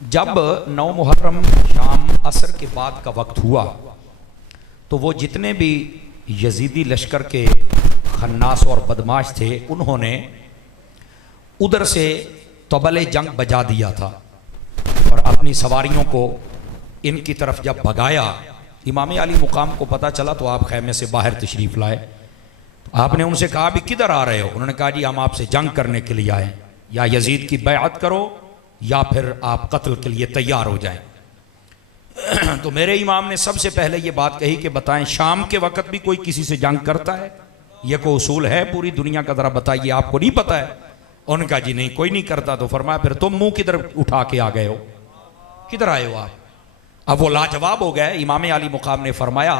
जब 9 मुहर्रम शाम असर के बाद का वक्त हुआ तो वो जितने भी यजीदी लश्कर के खन्नास और बदमाश थे उन्होंने उधर से तबले जंग बजा दिया था और अपनी सवारियों को इनकी तरफ जब भगाया, इमाम अली मुकाम को पता चला तो आप खैमे से बाहर तशरीफ़ लाए। तो आपने उनसे कहा भी किधर आ रहे हो? उन्होंने कहा जी हम आपसे जंग करने के लिए आए, या यजीद की बैअत करो या फिर आप कत्ल के लिए तैयार हो जाएं। तो मेरे इमाम ने सबसे पहले ये बात कही कि बताएं शाम के वक्त भी कोई किसी से जंग करता है? ये कोई उसूल है पूरी दुनिया का? ज़रा बताइए, आपको नहीं पता है? उन्होंने कहा जी नहीं कोई नहीं करता। तो फरमाया फिर तुम मुंह किधर उठा के आ गए हो, किधर आए हो आप? अब वो लाजवाब हो गए। इमाम अली मुकाम ने फरमाया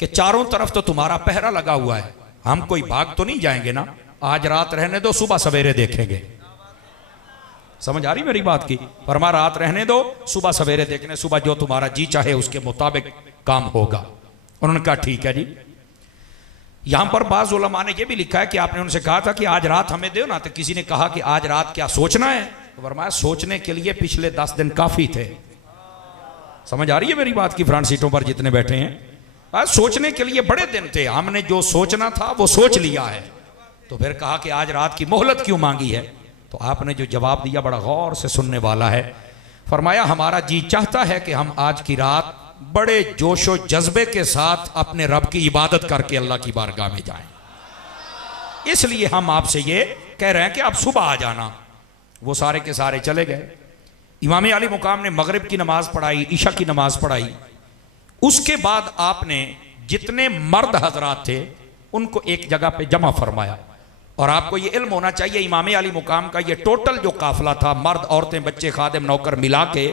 कि चारों तरफ तो तुम्हारा पहरा लगा हुआ है, हम कोई भाग तो नहीं जाएंगे ना, आज रात रहने दो, सुबह सवेरे देखेंगे। समझ आ रही मेरी बात की? फरमा रात रहने दो, सुबह सवेरे देखने, सुबह जो तुम्हारा जी चाहे उसके मुताबिक काम होगा। उन्होंने कहा ठीक है जी। यहां पर बाज़ उलमा ने यह भी लिखा है कि आपने उनसे कहा था कि आज रात हमें दो ना, तो किसी ने कहा कि आज रात क्या सोचना है? तो फरमाया सोचने के लिए पिछले 10 दिन काफी थे। समझ आ रही है मेरी बात की? फ्रंट सीटों पर जितने बैठे हैं, आज सोचने के लिए बड़े दिन थे, हमने जो सोचना था वो सोच लिया है। तो फिर कहा कि आज रात की मोहलत क्यों मांगी है? तो आपने जो जवाब दिया बड़ा गौर से सुनने वाला है। फरमाया हमारा जी चाहता है कि हम आज की रात बड़े जोशो जज्बे के साथ अपने रब की इबादत करके अल्लाह की बारगाह में जाएं, इसलिए हम आपसे ये कह रहे हैं कि आप सुबह आ जाना। वो सारे के सारे चले गए। इमाम अली मुकाम ने मगरिब की नमाज पढ़ाई, इशा की नमाज पढ़ाई। उसके बाद आपने जितने मर्द हजरात थे उनको एक जगह पे जमा फरमाया। और आपको ये इल्म होना चाहिए इमाम अली मुकाम का ये टोटल जो काफिला था, मर्द औरतें बच्चे खादिम नौकर मिला के,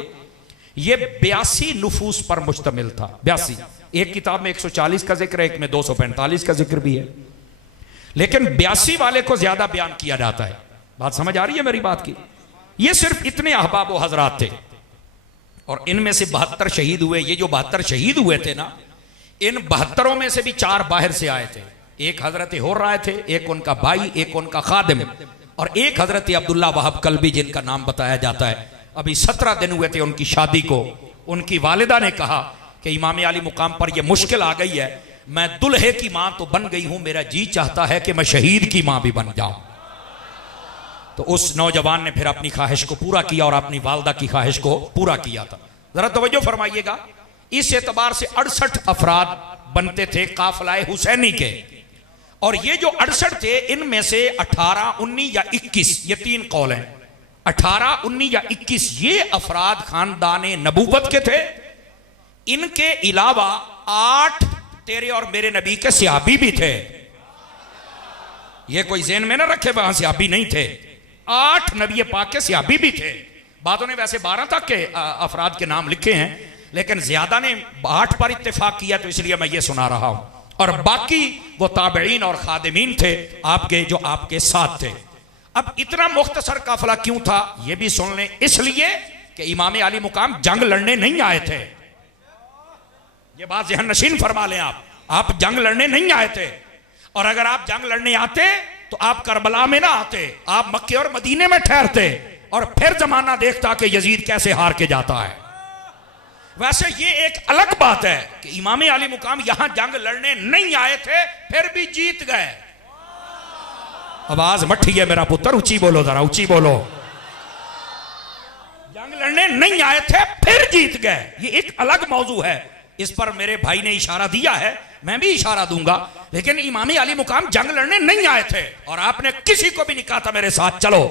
ये 82 नुफूस पर मुश्तमिल था। 82। एक किताब में 140 का जिक्र है, एक में 245 का जिक्र भी है, लेकिन 82 वाले को ज्यादा बयान किया जाता है। बात समझ आ रही है मेरी बात की? ये सिर्फ इतने अहबाब व हजरात थे और इनमें से 72 शहीद हुए। ये जो 72 शहीद हुए थे ना, इन 72 में से भी 4 बाहर से आए थे। एक हजरत हो रहे थे, एक उनका भाई, एक उनका खादिम, और एक हजरत अब्दुल्ला वहाब कल्बी जिनका नाम बताया जाता है। अभी 17 दिन हुए थे उनकी शादी को। उनकी वालिदा ने कहा कि इमाम अली मुकाम पर यह मुश्किल आ गई है, मैं दुल्हे की मां तो बन गई हूं, मेरा जी चाहता है कि मैं शहीद की मां भी बन जाऊं। तो उस नौजवान ने फिर अपनी ख्वाहिश को पूरा किया और अपनी वालदा की ख्वाहिश को पूरा किया था। जरा तवज्जो फरमाइएगा, इस एतबार से 68 अफराद बनते थे काफिला हुसैनी के, और ये जो 68 थे इनमें से 18, 19 या 21, ये 3 कौल हैं, 18, 19 या 21 ये अफराद खानदान नबूवत के थे। इनके अलावा 8 तेरे और मेरे नबी के सहाबी भी थे। ये कोई ज़हन में ना रखे वहां सहाबी नहीं थे, 8 नबी पाक के सहाबी भी थे। बातों ने वैसे 12 तक के अफराद के नाम लिखे हैं, लेकिन ज्यादा ने 8 पर इत्तेफाक किया, तो इसलिए मैं ये सुना रहा हूं। और बाकी वो ताबईन और खादिमीन थे आपके, जो आपके साथ थे। अब इतना मुख्तसर काफिला क्यों था ये भी सुन लें, इसलिए कि इमाम अली मुकाम जंग लड़ने नहीं आए थे। ये बात ज़हन नशीन फरमा लें आप जंग लड़ने नहीं आए थे। और अगर आप जंग लड़ने आते तो आप करबला में ना आते, आप मक्के और मदीने में ठहरते और फिर जमाना देखता कि यजीद कैसे हार के जाता है। वैसे ये एक अलग बात है कि इमाम अली मुकाम यहां जंग लड़ने नहीं आए थे, फिर भी जीत गए। आवाज मठी है मेरा पुत्र, ऊंची बोलो, जरा ऊंची बोलो। जंग लड़ने नहीं आए थे फिर जीत गए, ये एक अलग मौजू है। इस पर मेरे भाई ने इशारा दिया है, मैं भी इशारा दूंगा। लेकिन इमाम अली मुकाम जंग लड़ने नहीं आए थे और आपने किसी को भी नहीं कहा था मेरे साथ चलो।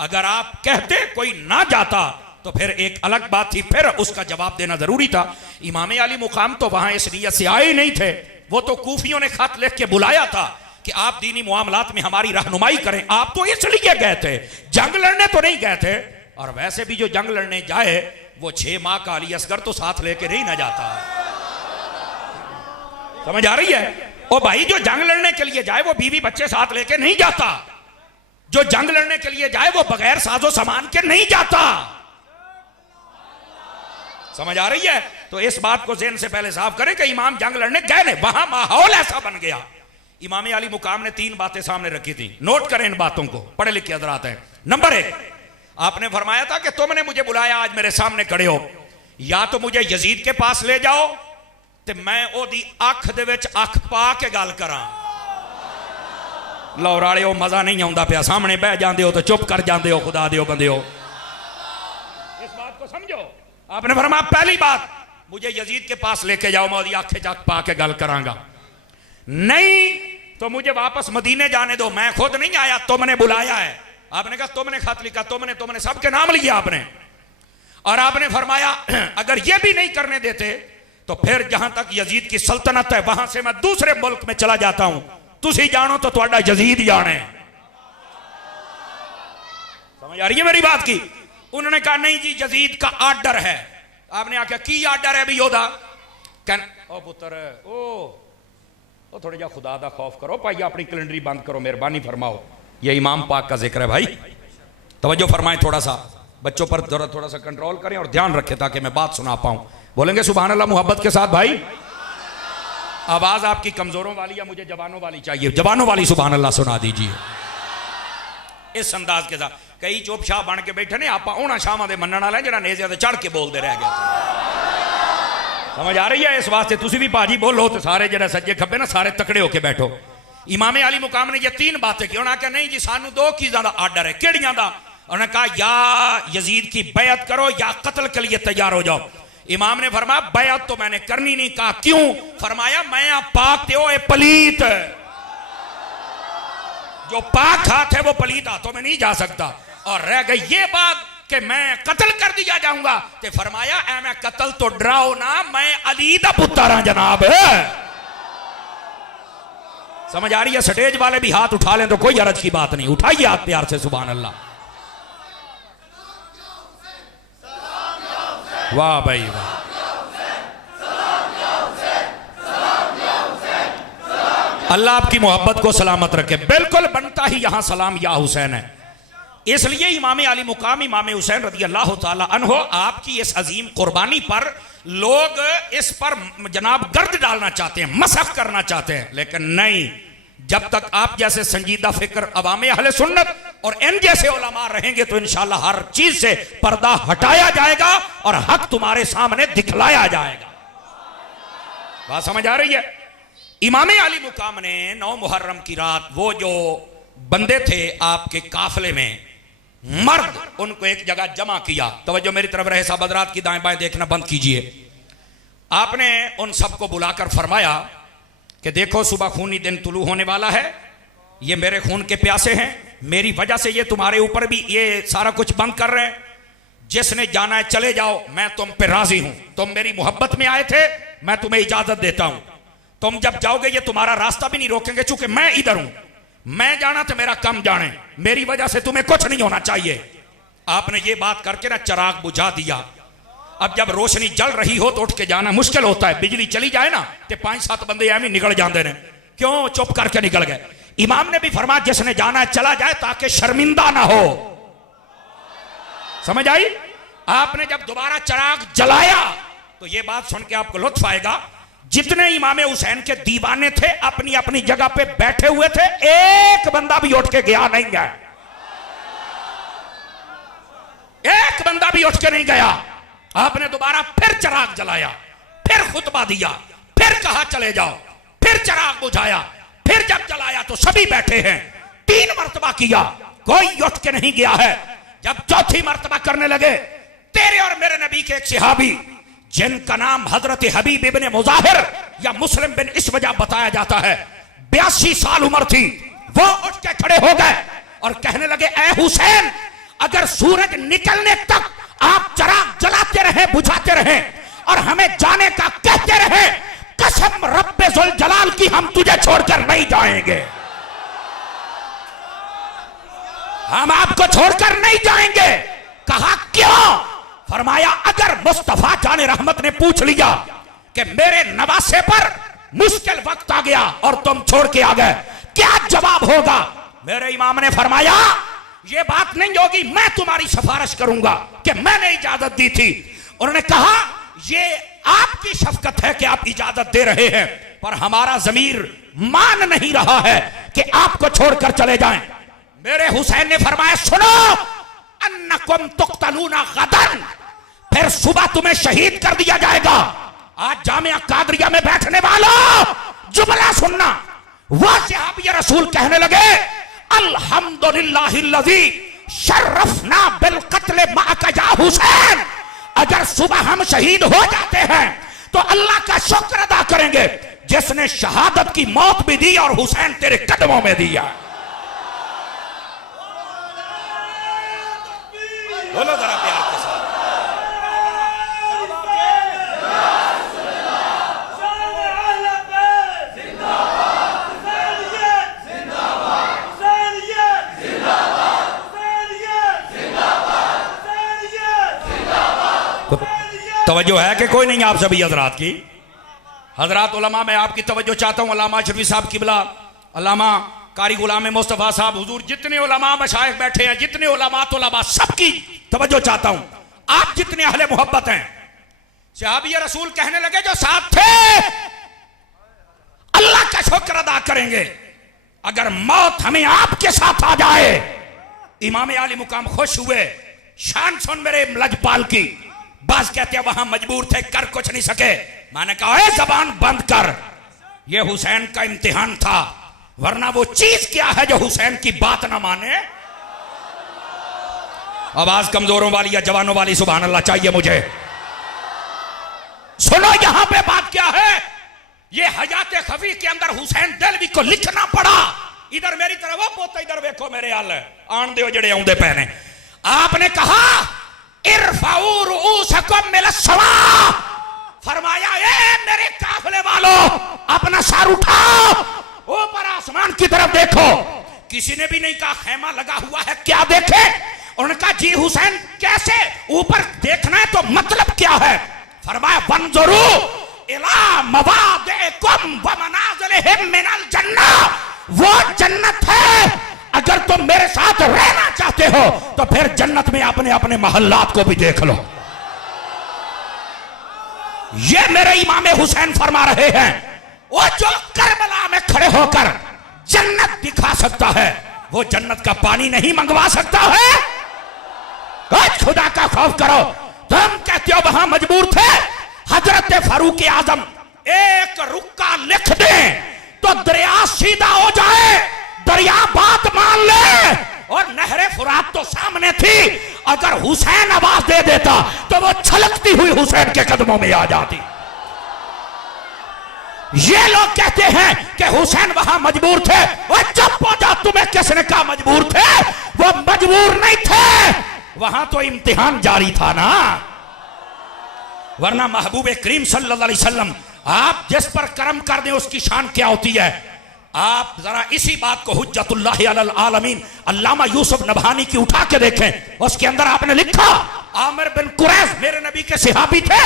अगर आप कहते कोई ना जाता तो फिर एक अलग बात थी, फिर उसका जवाब देना जरूरी था। इमाम अली मुकाम तो वहां इस नीयत से आए ही नहीं थे। वो तो कूफियों ने खत लिख के बुलाया था कि आप दीनी मामलात में हमारी रहनुमाई करें। आप तो इसलिए गए थे, जंग लड़ने तो नहीं गए थे। और वैसे भी जो जंग लड़ने जाए वो 6 माह का अली असगर तो साथ लेके नहीं ना जाता। समझ आ रही है? ओ भाई, जो जंग लड़ने के लिए जाए वो बीवी बच्चे साथ लेके नहीं जाता। जो जंग लड़ने के लिए जाए वो बगैर साजो सामान के नहीं जाता। समझ आ रही है? तो इस बात को ज़हन से पहले साफ करें कि इमाम जंग लड़ने गए नहीं, वहां माहौल ऐसा बन गया। इमाम अली मुकाम ने 3 बातें सामने रखी थी, नोट करें इन बातों को, पढ़े लिखे हजरात हैं। नंबर 1, आपने फरमाया था कि तुमने मुझे बुलाया, आज मेरे सामने खड़े हो, या तो मुझे यजीद के पास ले जाओ ते मैं ओदी अख दे विच अख पा के गल करा। लौराले हो मजा नहीं आउंदा पिया, सामने बह जाते हो तो चुप कर जाते हो। खुदा दियो बंदे हो, इस बात को समझो। आपने फरमाया पहली बात मुझे यजीद के पास लेके जाओ, मैं ओदी अख च अख पा के गल करांगा, नहीं तो मुझे वापस मदीने जाने दो, मैं खुद नहीं आया, तुमने बुलाया है। आपने कहा तुमने खत लिखा, तुमने सबके नाम लिया आपने। और आपने फरमाया अगर ये भी नहीं करने देते तो फिर जहां तक यजीद की सल्तनत है वहां से मैं दूसरे मुल्क में चला जाता हूं, तुसी जानो तो ਤੁਹਾਡਾ यजीद जाने। समझ आ रही है मेरी बात की? उन्होंने कहा नहीं जी यजीद का आर्डर है। आपने आख्या की आर्डर है भी योदा? ओ पुत्र ओ थोड़ा जा खुदा दा खौफ करो भाई, अपनी कैलेंडरी बंद करो, मेहरबानी फरमाओ, ये इमाम पाक का जिक्र है भाई, तवज्जो फरमाएं, थोड़ा सा बच्चों पर थोड़ा सा कंट्रोल करें और ध्यान रखें ताकि मैं बात सुना पाऊं। बोलेंगे सुभान अल्लाह मोहब्बत के साथ भाई? आवाज आपकी कमजोरों वाली या मुझे जवानों वाली चाहिए? जवानों वाली सुभान अल्लाह सुना दीजिए इस अंदाज के साथ। कई चुप शाह बन के बैठे ने, आप उन्होंने शाह दे मनण वाले जरा नेज़े ते चढ़ के बोलते रह गए। समझ आ रही है? इस वास्ते तुसी भी भाजी बोलो तो सारे जरा सज्जे खब्बे ना सारे तकड़े होके बैठो। इमाम अली मुकाम ने ये तीन बातें की। उन्होंने कहा नहीं जी सानू दो चीज़ों का आर्डर है। केड़ियां दा? उन्होंने कहा या यजीद की बैयत करो या कत्ल के लिए तैयार हो जाओ। इमाम ने फरमाया बैयत तो मैंने करनी नहीं। कहा क्यों? फरमाया मैं पाक थे हो पलीत, जो पाक हाथ है वो पलीत हाथों में नहीं जा सकता। और रह गई ये बात कि मैं कत्ल कर दिया जाऊंगा, तो फरमाया ऐ मैं कत्ल तो डराओ ना, मैं अली दा पुत्र हां जनाब। समझ आ रही है? स्टेज वाले भी हाथ उठा लें तो कोई हरज की बात नहीं, उठाइए हाथ प्यार से सुभान अल्लाह। वाह भाई वाह, अल्लाह आपकी मोहब्बत को सलामत रखे। बिल्कुल बनता ही यहां सलाम या हुसैन है। इसलिए इमाम अली मुकाम इमाम हुसैन रज़ी अल्लाह ताला अन्हो आपकी इस अजीम कुर्बानी पर लोग इस पर जनाब गर्द डालना चाहते हैं, मसख करना चाहते हैं, लेकिन नहीं, जब तक आप जैसे संजीदा फिक्र अवामे अहले सुन्नत और इन जैसे उलमा रहेंगे तो इंशाअल्लाह हर चीज से पर्दा हटाया जाएगा और हक तुम्हारे सामने दिखलाया जाएगा। बात समझ आ रही है? इमाम अली मुकाम ने 9 मुहर्रम की रात वो जो बंदे थे आपके काफले में मर्द, उनको एक जगह जमा किया। तवज्जो मेरी तरफ रहे, साहब हज़रात की दाएं बाएं देखना बंद कीजिए। आपने उन सबको बुलाकर फरमाया कि देखो सुबह खूनी दिन तुलू होने वाला है, ये मेरे खून के प्यासे हैं, मेरी वजह से ये तुम्हारे ऊपर भी ये सारा कुछ बंद कर रहे हैं। जिसने जाना है चले जाओ, मैं तुम पे राजी हूं। तुम मेरी मोहब्बत में आए थे, मैं तुम्हें इजाजत देता हूं। तुम जब जाओगे ये तुम्हारा रास्ता भी नहीं रोकेंगे, चूंकि मैं इधर हूं। मैं जाना तो मेरा कम जाने, मेरी वजह से तुम्हें कुछ नहीं होना चाहिए। आपने ये बात करके ना चिराग बुझा दिया। अब जब रोशनी जल रही हो तो उठ के जाना मुश्किल होता है। बिजली चली जाए ना तो 5-7 बंदे एवं निकल जाते हैं, क्यों? चुप करके निकल गए। इमाम ने भी फरमाया जिसने जाना है चला जाए ताकि शर्मिंदा ना हो। समझ आई? आपने जब दोबारा चिराग जलाया तो यह बात सुन के आपको लुत्फ आएगा, जितने इमाम हुसैन के दीवाने थे अपनी अपनी जगह पे बैठे हुए थे, एक बंदा भी उठ के गया नहीं है। एक बंदा भी उठ के नहीं गया। आपने दोबारा फिर चिराग जलाया, फिर खुतबा दिया, फिर कहा चले जाओ, फिर चिराग बुझाया, फिर जब जलाया तो सभी बैठे हैं। 3 मरतबा किया, कोई उठ के नहीं गया है। जब चौथी मरतबा करने लगे, तेरे और मेरे नबी के एक सहाबी जिनका नाम हजरत हबीब इब्ने मुजाहिर या मुस्लिम बिन इस वजह बताया जाता है, 82 साल उम्र थी, वो उठ के खड़े हो गए और कहने लगे ऐ हुसैन, अगर सूरज निकलने तक आप चिराग जलाते रहे, बुझाते रहे और हमें जाने का कहते रहे, कसम रब्बे जुल जलाल की हम तुझे छोड़कर नहीं जाएंगे। हम आपको छोड़कर नहीं जाएंगे। कहा क्यों? फरमाया अगर मुस्तफा जाने रहमत ने पूछ लिया कि मेरे नवासे पर मुश्किल वक्त आ गया और तुम छोड़ के आ गए, क्या जवाब होगा? मेरे इमाम ने फरमाया यह बात नहीं होगी, मैं तुम्हारी सिफारिश करूंगा कि मैंने इजाजत दी थी। उन्होंने कहा यह आपकी शफकत है कि आप इजाजत दे रहे हैं, पर हमारा जमीर मान नहीं रहा है कि आपको छोड़कर चले जाएं। मेरे हुसैन ने फरमाया सुनो, अन्नकुम तुक्तलूना गदन, फिर सुबह तुम्हें शहीद कर दिया जाएगा। आज जामिया कादरिया में बैठने वालों जुमला सुनना। वह सहाबी रसूल कहने लगे अल्हम्दुलिल्लाहिल्लज़ी शर्रफना बिल क़त्ल माअका या हुसैन, अगर सुबह हम शहीद हो जाते हैं तो अल्लाह का शुक्र अदा करेंगे जिसने शहादत की मौत भी दी और हुसैन तेरे कदमों में दिया। बोलो जरा प्यार के साथ। तवज्जो है कि कोई नहीं आप सभी हजरात की? हजरात उलमा, मैं आपकी तवज्जो चाहता हूँ। अल्लामा शफी साहब किबला, अल्लामा कारी गुलाम मुस्तफ़ा साहब, हुजूर जितने उलमा मशाइख बैठे हैं, जितने उलमा तोलबा, सबकी तवज्जो चाहता हूँ। आप जितने अहले मोहब्बत हैं, सहाबी रसूल कहने लगे जो साथ थे अल्लाह का शुक्र अदा करेंगे अगर मौत हमें आपके साथ आ जाए। इमाम आली मुकाम खुश हुए। शान सुन मेरे लजपाल की। बास कहते हैं वहां मजबूर थे, कर कुछ नहीं सके। मैंने कहा जबान बंद कर, यह हुसैन का इम्तिहान था, वरना वो चीज क्या है जो हुसैन की बात ना माने। आवाज कमजोरों वाली या जवानों वाली सुभान अल्लाह चाहिए मुझे। सुनो यहां पे बात क्या है। ये हयात खफी के अंदर हुसैन दिलवी को लिखना पड़ा। इधर मेरी तरफ वो पोता, इधर देखो मेरे हाल आन दो जड़े आउंदे पहने। आपने कहा इरफाऊ रुऊसकुम मिनस्समा, फरमाया ए मेरे काफिले वालों अपना सर उठाओ, ऊपर आसमान की तरफ देखो। किसी ने भी नहीं कहा खेमा लगा हुआ है क्या देखे। उनका जी हुसैन कैसे ऊपर देखना है तो मतलब क्या है। फरमाया वंजुरू इला मवादिकुम व मनाजिलिहिम मिनल जन्नह, वो जन्नत है। अगर तुम मेरे साथ रहना चाहते हो तो फिर जन्नत में अपने अपने महल्लात को भी देख लो। ये मेरे इमाम हुसैन फरमा रहे हैं। वो जो करबला में खड़े होकर जन्नत दिखा सकता है वो जन्नत का पानी नहीं मंगवा सकता है। आज खुदा का खौफ करो। तुम कहते हो वहां मजबूर थे। हजरत फारूक आजम एक रुक्का लिख दें तो दरिया सीधा हो जाए, दरिया बात मान ले। और नहरे फुरात तो सामने थी, अगर हुसैन आवाज दे देता तो वो छलकती हुई हुसैन के कदमों में आ जाती। ये लोग कहते हैं कि हुसैन वहां मजबूर थे। वो चुप हो जा, तुम्हें किसने कहा मजबूर थे। वो मजबूर नहीं थे, वहां तो इम्तिहान जारी था ना। वरना महबूब करीम सल्लल्लाहु अलैहि वसल्लम आप जिस पर करम कर दें उसकी शान क्या होती है। आप जरा इसी बात को हुज्जतुल्लाह अलल आलमीन अल्लामा यूसुफ नबहानी की उठा के देखें। उसके अंदर आपने लिखा आमिर बिन कुरैश मेरे नबी के सहाबी थे।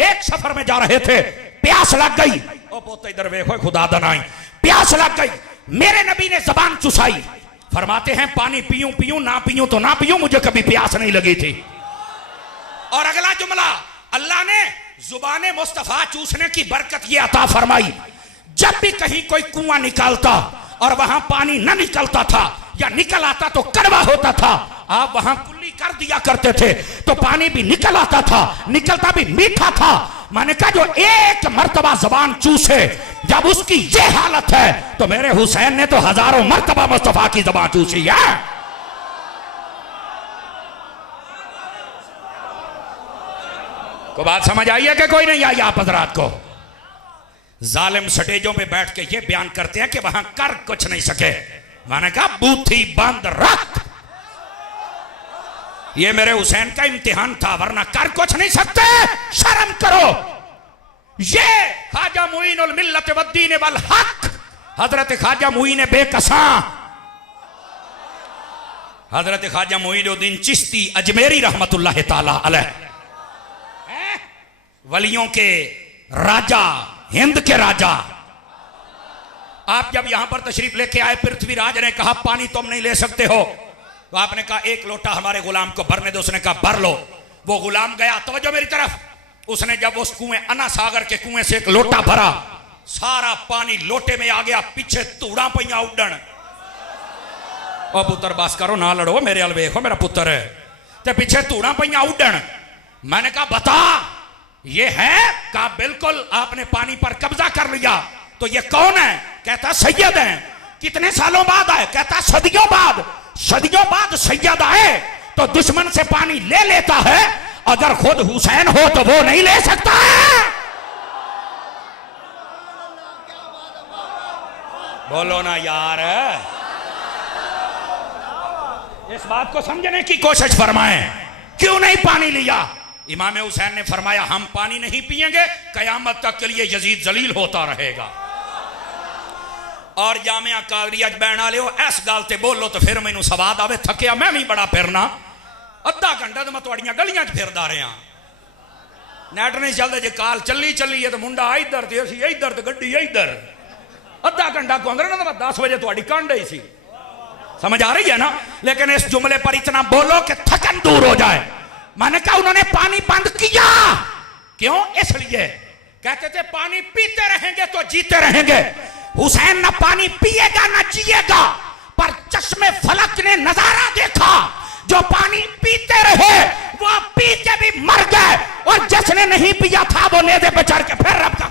एक सफर में जा रहे थे, प्यास लग गई। ओ पोते इधर देखो खुदा दनाई, प्यास लग गई। मेरे नबी ने जबान चुसाई। फरमाते हैं पानी पीऊं पीऊं ना पीऊं तो ना पीऊं, मुझे कभी प्यास नहीं लगी थी। और अगला जुमला, अल्लाह ने जुबाने मुस्तफा चूसने की बरकत ये अता फरमाई। जब भी कहीं कोई कुआं निकालता और वहां पानी न निकलता था या निकल आता तो कड़वा होता था, आप वहां कुल्ली कर दिया करते थे तो पानी भी निकल आता था, निकलता भी मीठा था। मैंने कहा जो एक मर्तबा जबान चूसे जब उसकी ये हालत है तो मेरे हुसैन ने तो हजारों मर्तबा मुस्तफा की जबान चूसी है। को बात समझ आई है कि कोई नहीं आई आप हजरात को? जालिम स्टेजों पे बैठ के ये बयान करते हैं कि वहां कर कुछ नहीं सके। मैंने कहा बूथी बंद रख, ये मेरे हुसैन का इम्तिहान था, वरना कर कुछ नहीं सकते। शर्म करो। ये ख्वाजा मुईनुल मिल्लत वद्दीन वल हक हजरत ख्वाजा मुईन बेकसा, हजरत ख्वाजा मुईनुद्दीन चिश्ती अजमेरी रहमतुल्लाह ताला अलैह, वलियों के राजा, हिंद के राजा। आप जब यहां पर तशरीफ लेके आए, पृथ्वीराज ने कहा पानी तुम नहीं ले सकते हो, तो आपने कहा एक लोटा हमारे गुलाम को भरने दो। उसने कहा भर लो। वो गुलाम गया, तवज्जो मेरी तरफ, उसने जब उस कुएं अन्ना सागर के कुएं से एक लोटा भरा, सारा पानी लोटे में आ गया, पीछे तूड़ा पैया उड़न। ओ पुत्र बस करो ना लड़ो, मेरे अल वेखो मेरा पुत्र है। ते पीछे धूड़ा पईया उड़न। मैंने कहा बता ये है? कहा बिल्कुल, आपने पानी पर कब्जा कर लिया। तो ये कौन है? कहता सैयद है। कितने सालों बाद आए? कहता सदियों बाद। सदियों बाद सैयद आए तो दुश्मन से पानी ले लेता है, अगर खुद हुसैन हो तो वो नहीं ले सकता है। बोलो ना यार, इस बात को समझने की कोशिश फरमाएं, क्यों नहीं पानी लिया? इमाम हुसैन ने फरमाया हम पानी नहीं पिएंगे, कयामत तक के लिए यजीद जलील होता रहेगा। और जामिया कादरिया बैन वाले हो इस गल ते बोलो तो फिर मैनू सवाद आवे, थकिया मैं भी बड़ा फिरना। अद्धा घंटा तो मैं तुहाड़ियां गलियां च फिरदा रहा, नैट नहीं चलते जे काल चली चली है तो मुंडा इधर ते असी इधर ते गड्डी इधर। अद्धा घंटा कहते ना तो मैं 10 बजे तुहाड़ी कांड ही सी। समझ आ रही है ना? लेकिन इस जुमले पर इतना बोलो कि थकन दूर हो जाए। मैंने कहा उन्होंने पानी बंद किया क्यों? इसलिए कहते थे पानी पीते रहेंगे तो जीते रहेंगे। हुसैन ना पानी पिएगा ना जिएगा, पर चश्मे फलक ने नजारा देखा, जो पानी पीते रहे वो पी के भी मर गए, और जिसने नहीं पिया था वो नेज़े पे चढ़ के फिर रब का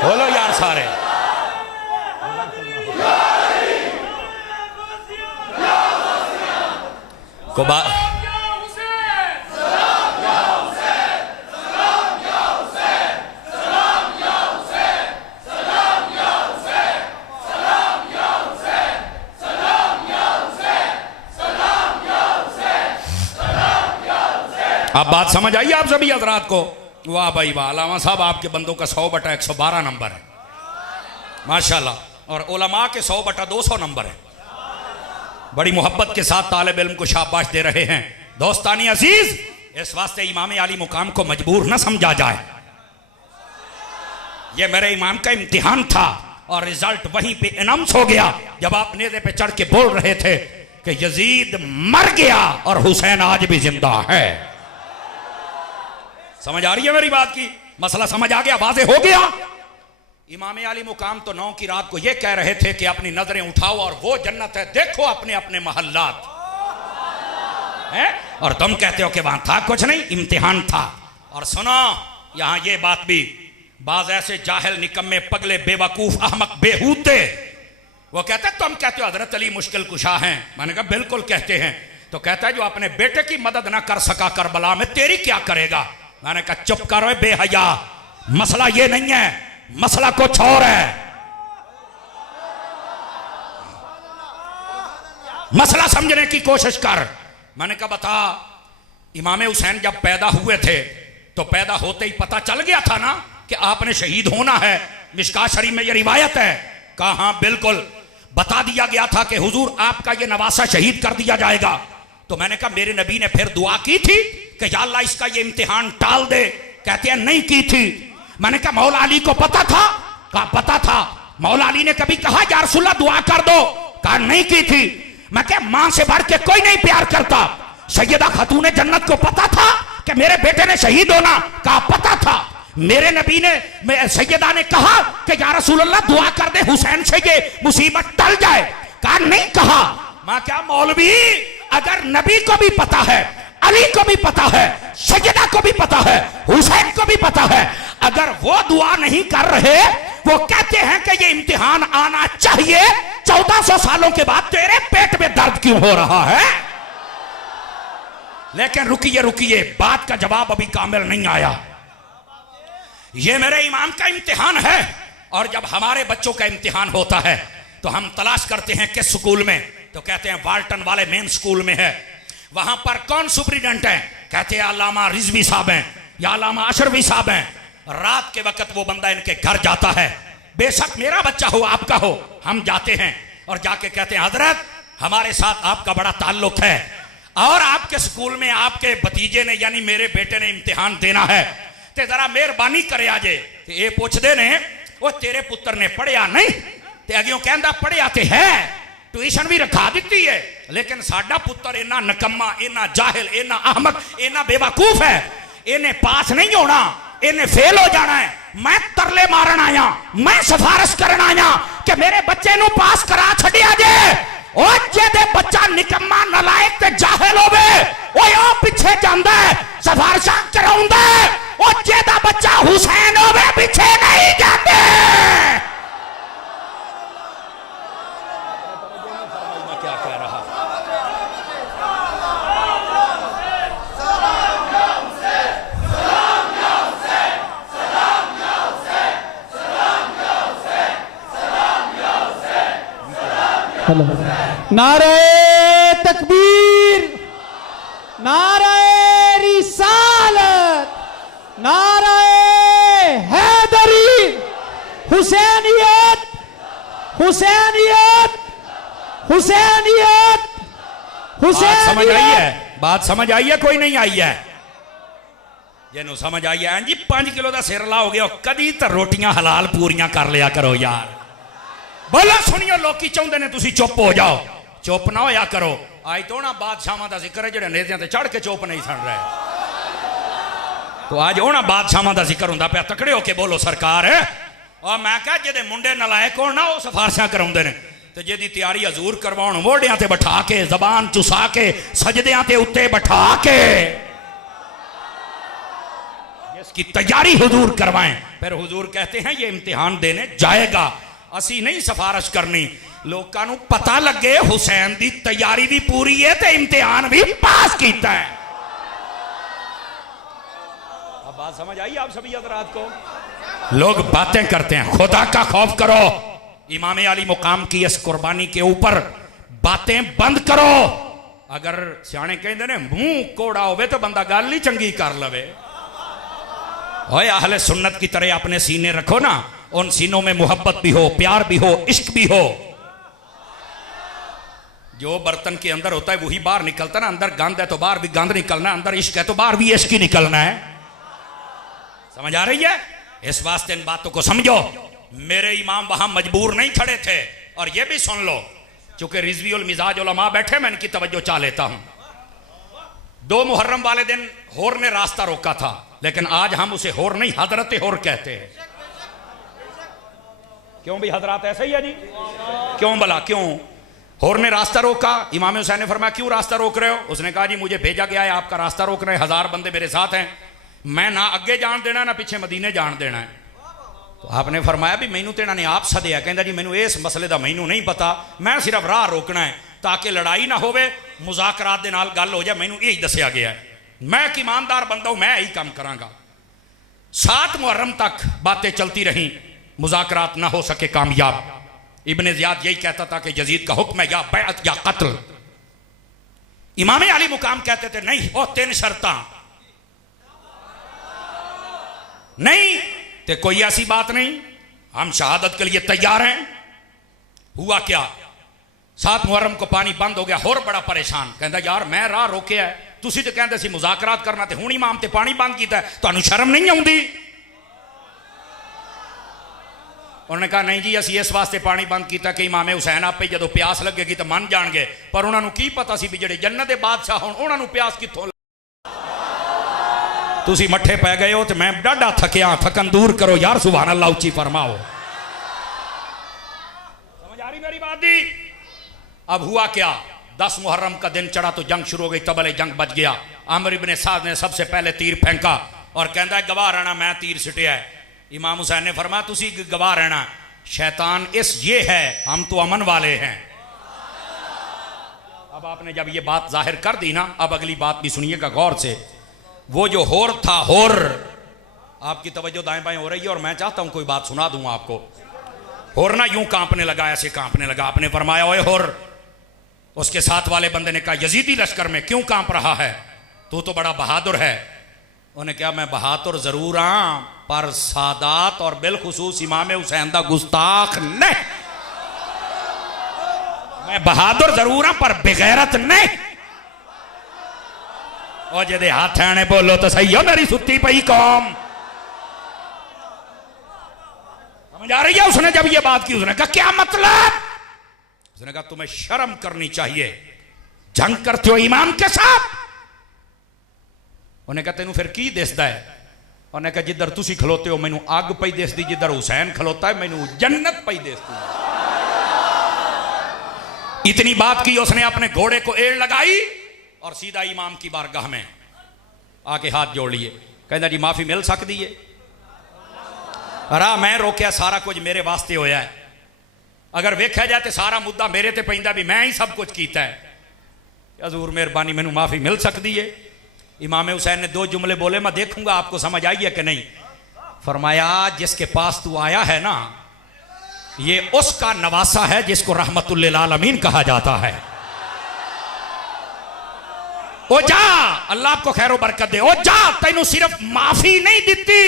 बोलो यार सारे। को अब बात समझ आई आप सभी हजरात को? वाह भाई वाह, अलामा साहब आपके बंदों का 100/112 नंबर है माशाल्लाह, और उलमा के 100/200 नंबर है। बड़ी मोहब्बत के साथ तालिब इल्म को शाबाश दे रहे हैं। दोस्तानी अजीज, इस वास्ते इमाम आली मुकाम को मजबूर न समझा जाए। ये मेरे इमाम का इम्तिहान था और रिजल्ट वहीं पे अनाउंस हो गया जब आप नेज़े पे चढ़ के बोल रहे थे कि यजीद मर गया और हुसैन आज भी जिंदा है। समझ आ रही है मेरी बात की? मसला समझ आ गया, वाज़े हो गया। इमाम आली मुकाम तो 9 की रात को यह कह रहे थे कि अपनी नजरें उठाओ और वो जन्नत है, देखो अपने अपने महल्लात है, और तुम कहते हो कि वहां था कुछ नहीं, इम्तिहान था। और सुनो यहां ये बात भी, बाज ऐसे जाहिल निकम्मे पगले बेवकूफ अहमक बेहूते वो कहते तुम कहते हो हजरत अली मुश्किल कुशा हैं। मैंने कहा बिल्कुल कहते हैं। तो कहता है जो अपने बेटे की मदद ना कर सका करबला में, तेरी क्या करेगा? मैंने कहा चुप करो बेहया, मसला ये नहीं है, मसला कुछ और है। मसला समझने की कोशिश कर। मैंने कहा बता, इमाम हुसैन जब पैदा हुए थे तो पैदा होते ही पता चल गया था ना कि आपने शहीद होना है? मिशकात शरीफ में यह रिवायत है। कहा हाँ बिल्कुल, बता दिया गया था कि हुजूर आपका ये नवासा शहीद कर दिया जाएगा। तो मैंने कहा मेरे नबी ने फिर दुआ की थी कि या अल्लाह इसका ये इम्तिहान टाल दे? कहते हैं नहीं की थी। मैंने कहा मौला अली को पता था? कहा पता था। मौला अली ने कभी कहा या रसूलल्लाह दुआ कर दो? कहा नहीं की थी। मैं क्या मां से बढ़ के कोई नहीं प्यार करता। सैयदा खातून जन्नत को पता था कि मेरे बेटे ने शहीद होना? कहा पता था। मेरे नबी ने सैयदा ने कहा कि या रसूलल्लाह दुआ कर दे हुसैन से ये मुसीबत टल जाए? कहा नहीं कहा। मैं क्या मौलवी, अगर नबी को भी पता है, अली को भी पता है, सैयदा को भी पता है, हुसैन को भी पता है, अगर वो दुआ नहीं कर रहे, वो कहते हैं कि ये इम्तिहान आना चाहिए, 1400 सालों के बाद तेरे पेट में दर्द क्यों हो रहा है? लेकिन रुकिए रुकिए, बात का जवाब अभी कामिल नहीं आया। ये मेरे इमाम का इम्तिहान है, और जब हमारे बच्चों का इम्तिहान होता है तो हम तलाश करते हैं किस स्कूल में? तो कहते हैं वाल्टन वाले मेन स्कूल में है। वहां पर कौन सुप्रीडेंट है? कहते हैं अल्लामा रिजवी साहब हैं या अल्लामा अशरफी साहब हैं। रात के वक्त वो बंदा इनके घर जाता है, बेशक मेरा बच्चा हो आपका हो, हम जाते हैं और जाके कहते हैं हजरत हमारे साथ आपका बड़ा ताल्लुक है और आपके स्कूल में आपके भतीजे ने यानी मेरे बेटे ने इम्तिहान देना है, ते जरा मेहरबानी करे आजे। ते ये पूछते ने वो तेरे पुत्र ने पढ़िया नहीं? ते अगियों कहता पढ़िया ते है, ट्यूशन भी रखा दी है, लेकिन साडा पुत्र इन्ना नकम्मा, इन्ना जाहिल, इन्ना अहमक, इन्ना बेवकूफ है, इन्हें पास नहीं होना, इन्हें फेल हो जाना है। मैं तरले मारन आया, मैं सिफारिश करन आया कि मेरे बच्चे नु पास करा छड़िया जे। ओ जेदे बच्चा निकम्मा नलायक ते जाहिल होवे ओए ओ पीछे जांदा है सिफारिशां कराउंदा है। ओ जेदा बच्चा हुसैन होवे पीछे नहीं जांदे। क्या कह रहा नारे तकबीर, नारे रिसालत, नारे हैदरी, हुसैनियत, हुसैनियत, हुसैनियत, बात समझ आई हुसैनियत। है? बात समझ आई है? कोई नहीं आई है? जिन्हों समझ आई है जी 5 किलो का सिर ला हो गया, कदी तो रोटियां हलाल पूरियां कर लिया करो यार। बोलो सुनियो, लोग चाहते ने तुसी चुप हो जाओ, चुप ना होया करो। आज तो ना बादशाहां का जिक्र है जेडे नेज़ियां ते चढ़ के चुप नहीं सुन रहे। तो आज होना बादशाहां का जिक्र होंदा पिया, तकड़े होके बोलो सरकार है। और मैं कहा जेदे मुंडे नलायक हो ना वो सिफारिशां कराउंदे ने, ते जेदी तैयारी हजूर करवाउण मोढ़ियां ते बैठा के, जबान चुसा के, सजदियां ते उत्ते बैठा के इसकी तैयारी हुजूर करवाएं। फिर हुजूर कहते हैं ये इम्तिहान देने जाएगा। असी नहीं सिफारिश करनी, लोगों को पता लगे हुसैन की तैयारी भी पूरी है तो इम्तिहान भी पास किया है। अब बात समझ आई आप सभी हज़रात को? लोग बातें करते हैं, खुदा का खौफ करो। इमाम अली मुकाम की इस कुर्बानी के ऊपर बातें बंद करो। अगर सियाने कहते ने मुंह कोड़ा होवे तो बंदा गल ही चंगी कर लवे। ओए अहले सुन्नत की तरह अपने सीने रखो ना, उन सीनों में मोहब्बत भी हो, प्यार भी हो, इश्क भी हो। जो बर्तन के अंदर होता है वही बाहर निकलता है ना। अंदर गंद है तो बाहर भी गंद निकलना है, अंदर इश्क है तो बाहर भी इश्क ही निकलना है। समझ आ रही है? इस वास्ते इन बातों को समझो। मेरे इमाम वहां मजबूर नहीं खड़े थे। और ये भी सुन लो, चूंकि रिजवी उल मिजाज उलमा बैठे, मैं इनकी तवज्जो चाह लेता हूं। 2 मुहर्रम वाले दिन होर ने रास्ता रोका था, लेकिन आज हम उसे होर नहीं हजरत होर कहते हैं। क्यों भी हजरात ऐसे ही है जी? क्यों भला क्यों? होर ने रास्ता रोका, इमाम हुसैन ने फरमाया क्यों रास्ता रोक रहे हो? उसने कहा जी मुझे भेजा गया है आपका रास्ता रोक रहे हैं, 1000 बंदे मेरे साथ हैं, मैं ना अगे जान देना ना पीछे मदीने जान देना है। तो आपने फरमाया भी मैनू तो इन्होंने आप सदया। कहता जी मैनू इस मसले का मैनू नहीं पता, मैं सिर्फ राह रोकना है ताकि लड़ाई ना होवे, मुज़ाकरात दे नाल गल हो जाए। मैनू यही दसिया गया है, मैं एक ईमानदार बंदा हूं, मैं यही काम करांगा। 7 मुहर्रम तक बातें चलती रहीं, मुज़ाकरात ना हो सके कामयाब। इब्ने ज़ियाद यही कहता था कि यजीद का हुक्म है या बैअत या कत्ल। इमाम अली मुकाम कहते थे नहीं, और 3 शर्तां नहीं तो कोई ऐसी बात नहीं, हम शहादत के लिए तैयार हैं। हुआ क्या, 7 मुहर्रम को पानी बंद हो गया। होर बड़ा परेशान, कहता यार मैं राह रोके है, तुसी तो कहते सी मुज़ाकरात करना, तो हुण इमाम ते पानी बंद किया, तुहानू शर्म नहीं आउंदी? उन्होंने कहा नहीं जी असी इस वास्ते पानी बंद किया कि इमाम हुसैन आपे जो प्यास लगेगी तो मन जाएंगे, पर उन्होंने की पता सी भी जेडे जन्नत के बादशाह होण उन्होंने प्यास कित्थों। तुसी मठे पै गए हो तो मैं डाढा थकिया, थकन दूर करो यार, सुभान अल्लाह उच्ची फरमाओ। समझ आ रही मेरी बात दी? अब हुआ क्या, 10 मुहर्रम का दिन चढ़ा तो जंग शुरू हो गई, तबले जंग बच गया। आमिर इब्ने साद ने सबसे पहले तीर फेंका और कहता गवाह रहना मैं तीर सिटिया है। इमाम हुसैन ने फरमाया तुसी गवाह रहना, शैतान इस ये है, हम तो अमन वाले हैं। अब आपने जब ये बात जाहिर कर दी ना, अब अगली बात भी सुनिएगा गौर से। वो जो होर था, होर, आपकी तवज्जो दाएं बाएं हो रही है और मैं चाहता हूं कोई बात सुना दूं आपको। होर ना यूं कांपने लगा, ऐसे कांपने लगा। आपने फरमाया ओए होर। उसके साथ वाले बंदे ने कहा यजीदी लश्कर में क्यों कांप रहा है, तू तो बड़ा बहादुर है। उन्हें कहा मैं बहादुर जरूर हाँ, पर सादात और बिलखुसूस इमाम हुसैन दा गुस्ताख नहीं। मैं बहादुर जरूर हाँ पर बेगैरत नहीं। और जेदे हाथ आने बोलो तो सही हो मेरी सुती पई कौम। समझ आ रही है? उसने जब ये बात की उसने कहा क्या मतलब? उसने कहा तुम्हें शर्म करनी चाहिए, जंग करते हो इमाम के साथ। उन्हें कहा तेनू फिर की दिसदा है? उन्हें कहा जिधर तुसी खलोते हो मैनू अग पई दिसदी, जिधर हुसैन खलोता है मैनू जन्नत पई दिसदी। इतनी बात की उसने अपने घोड़े को एड़ लगाई और सीधा इमाम की बारगाह में आके हाथ जोड़ लिए। कहता जी माफी मिल सकती है? राह मैं रोकया, सारा कुछ मेरे वास्ते होया है। अगर वेख्या जाए तो सारा मुद्दा मेरे ते पैंदा भी मैं ही सब कुछ किया है। हजूर मेहरबानी मैनू माफी मिल सकती है? इमाम हुसैन ने 2 जुमले बोले, मैं देखूंगा आपको समझ आई है कि नहीं। फरमाया जिसके पास तू आया है ना, ये उसका नवासा है जिसको रहमतुल लिल आलमीन कहा जाता है। ओ जा, अल्लाह आपको खैर बरकत दे। ओ जा, तेनू सिर्फ माफी नहीं दिती,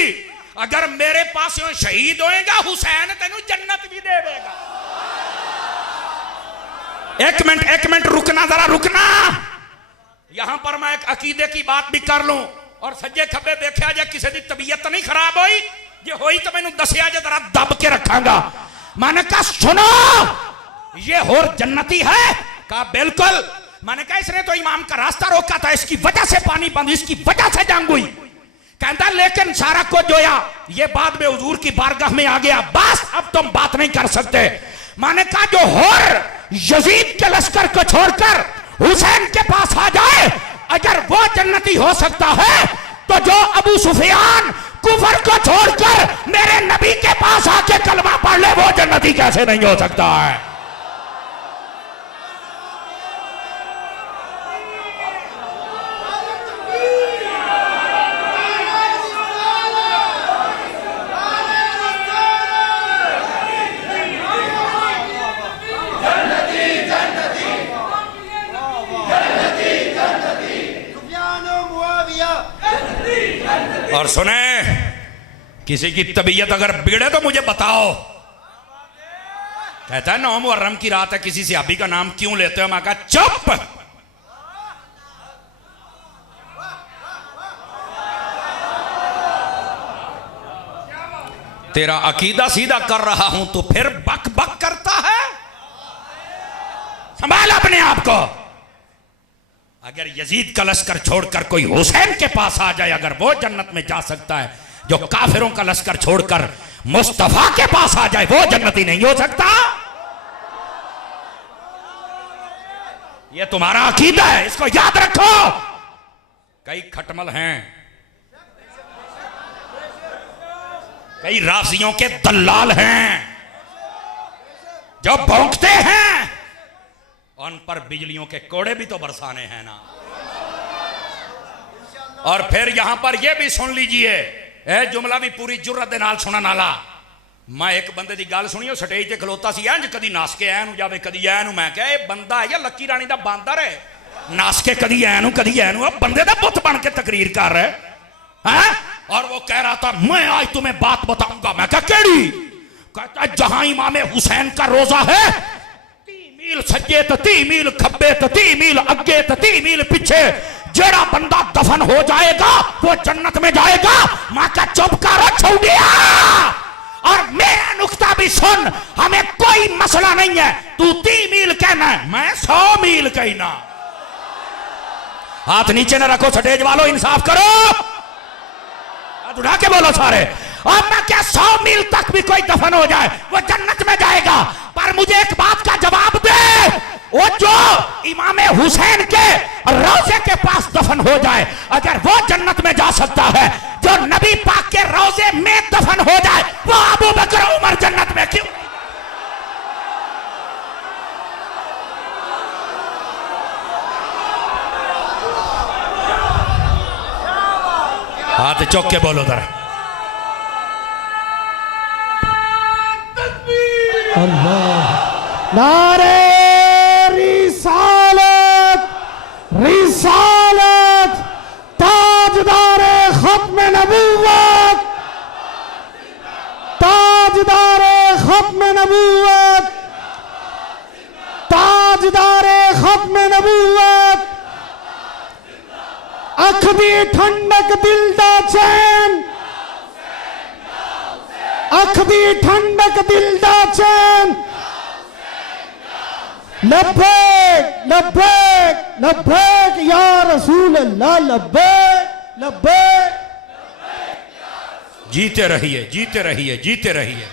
अगर मेरे पास शहीद होएगा हुसैन तेनू जन्नत भी देगा। एक मिनट रुकना, जरा रुकना। यहां पर मैं एक अकीदे की बात भी कर लूं और सज्जे खब्बे देखा जाए किसी की तबीयत नहीं खराब हुई, जे होई तो मैनू दसिया जे जरा दब के रखांगा। मैंने कहा सुनो ये होर जन्नती है? कहा बिल्कुल। मैंने कहा इसने तो इमाम का रास्ता रोका था, इसकी वजह से पानी बंद, इसकी वजह से जंग हुई। कहता लेकिन सारा कुछ जोया, ये बाद में हुजूर की बारगाह में आ गया, बस अब तुम बात नहीं कर सकते। मैंने कहा जो होर यजीद के लश्कर को छोड़कर हुसैन के पास आ जाए, अगर वो जन्नती हो सकता है तो जो अबू सुफियान कुफर को छोड़कर मेरे नबी के पास आके कलमा पढ़ ले, वो जन्नती कैसे नहीं हो सकता है? और सुने, किसी की तबीयत अगर बिगड़े तो मुझे बताओ। कहता है 9 मुहर्रम की रात है, किसी सहाबी का नाम क्यों लेते हो? मैं कहा चुप। तेरा अकीदा सीधा कर रहा हूं तो फिर बक बक करता है। संभाल अपने आप को। अगर यजीद का लश्कर छोड़कर कोई हुसैन के पास आ जाए, अगर वो जन्नत में जा सकता है, जो काफिरों का लश्कर छोड़कर मुस्तफा के पास आ जाए वो जन्नती नहीं हो सकता। ये तुम्हारा अकीदा है, इसको याद रखो। कई खटमल हैं, कई राफियों के दलाल हैं जो भौंकते हैं, उन पर बिजलियों के कोड़े भी तो बरसाने हैं ना। और फिर यहां पर यह भी सुन लीजिए, ए जुमला भी पूरी जुर्रत दे नाल सुनन वाला। मैं एक बंदे की गल सुनी, स्टेज ते खलोता सी, इंज कदी नस के ऐ नूं जावे कदी ऐ नूं। मैं कहा ये बंदा है या लक्की रानी दा बांदर है? नस के कदी ऐ नूं कदी ऐ नूं, बंदे दा पुत बन के तकरीर कर रहे हैं। और वो कह रहा था मैं आज तुम्हें बात बताऊंगा। मैं कहा केड़ी? कहता जहां इमाम हुसैन का रोजा है, 30 मील सज्जे तो 30 मील खब्बे तो 30 मील अगे तो 30 मील पीछे, जेड़ा बंदा दफन हो जाएगा वो जन्नत में जाएगा। मैं कहा चुप कर छौड़िया, और मेरा नुक्ता भी सुन, हमें कोई मसला नहीं है, तू 30 मील कहना है, मैं 100 मील कहना। हाथ नीचे न रखो, स्टेज वालों इंसाफ करो, उठा के बोलो सारे। और मैं क्या 100 मील तक भी कोई दफन हो जाए वो जन्नत में जाएगा। पर मुझे एक बात का जवाब दे, वो जो इमाम हुसैन के रोजे के पास दफन हो जाए, अगर वो जन्नत में जा सकता है, जो नबी पाक के रोजे में दफन हो जाए वो अबू बकर उमर जन्नत में क्यों? हाथ चौक के बोलो जरा। अल्लाह नारे रिसालत, रिसालत, ताजदारे खत्म नबूवत, ताजदारे खत्म नबूवत, ताजदारे खत्म नबूवत। अख दी ठंडक दिल दा चैन, अख दी ठंडक दिल दा चैन। लब्बैक लब्बैक लब्बैक या रसूल अल्लाह, लब्बैक लब्बैक जीते रहिए, जीते रहिए, जीते रहिए।